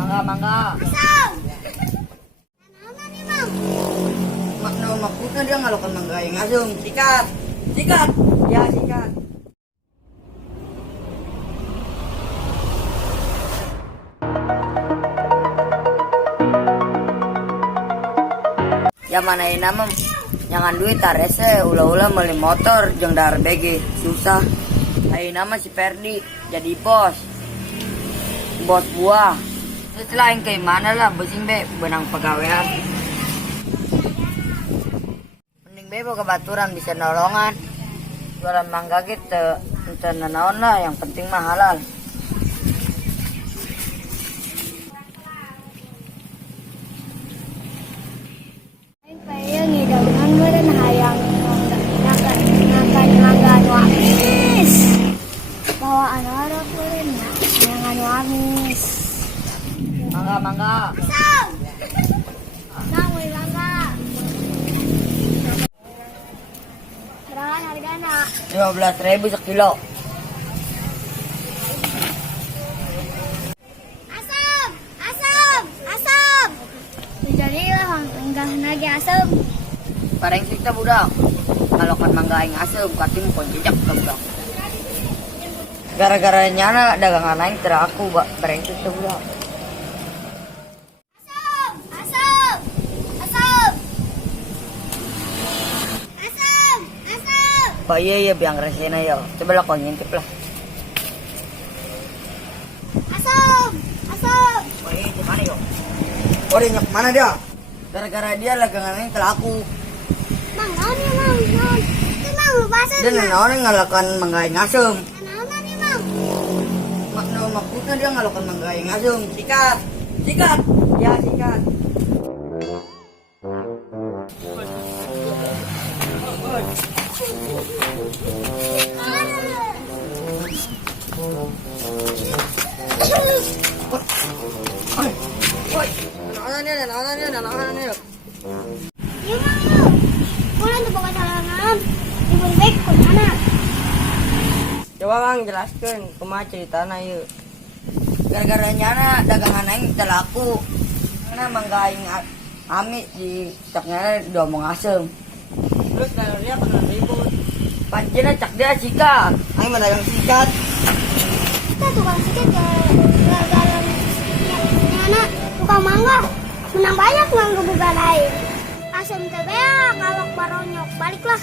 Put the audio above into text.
Mangga. Asam. Mana nih, Mang? Makna maksudnya dia ngalakan mangga yang asum. Sikat. Ya, sikat. Ya mana ini nama jangan duit tarese ulah-ulah beli motor jeung dar BG susah. Ayo nama si Ferdi jadi bos buah. Setelah yang kayak mana lah besing be benang pegawaian. Mending be boga baturan bisa nolongan. Jualan mangga gitu ente nanaon lah yang penting mah halal. Kayak ngidaunan meureun hayang ngakan mangga anu amis. Bawaan orang meureun yang anu amis. Mangga. Asam. Nang we mangga. Berapa hargana? 15.000 sekilo. Asam. Jadi lah enggak lagi asam. Pareng kita budak. Kalau kan mangga yang asem katim pun jejak ke budak. Gara-gara nyana dagangan lain teraku pareng kita budak. Pak iya biang resena ya. Coba lah kau ngintip lah. Asam. Pak iya di mana yo? Oh dia nyok mana dia? Gara-gara dia dagangan lain teraku. Mang, naon ya, Mang? Naon? Itu Mang, lupasan, Dia Mang. nanaon ngalakan mangga yang asem. Naon nih, Mang? Makna maksudnya dia ngalakan mangga yang asem. Sikat. Ya, sikat. Nanaon nih. Iya, Mang, yuk. Pulang tuh pokoknya salangan. Ibu baik, ke mana? Coba Mang jelaskan kumaha ceritana ieu. Gara-gara nyana dagangan aing teu laku. Karena mangga aing ami di caknya diomong asem. Terus kalau dia kena ribut. Pancena cak dia sikat. Aing mah dagang sikat. Kita tukang sikat gara-gara nyana tukang mangga. Menang banyak mangga bukan lain. Asam tebea, kalok baronyok. Baliklah.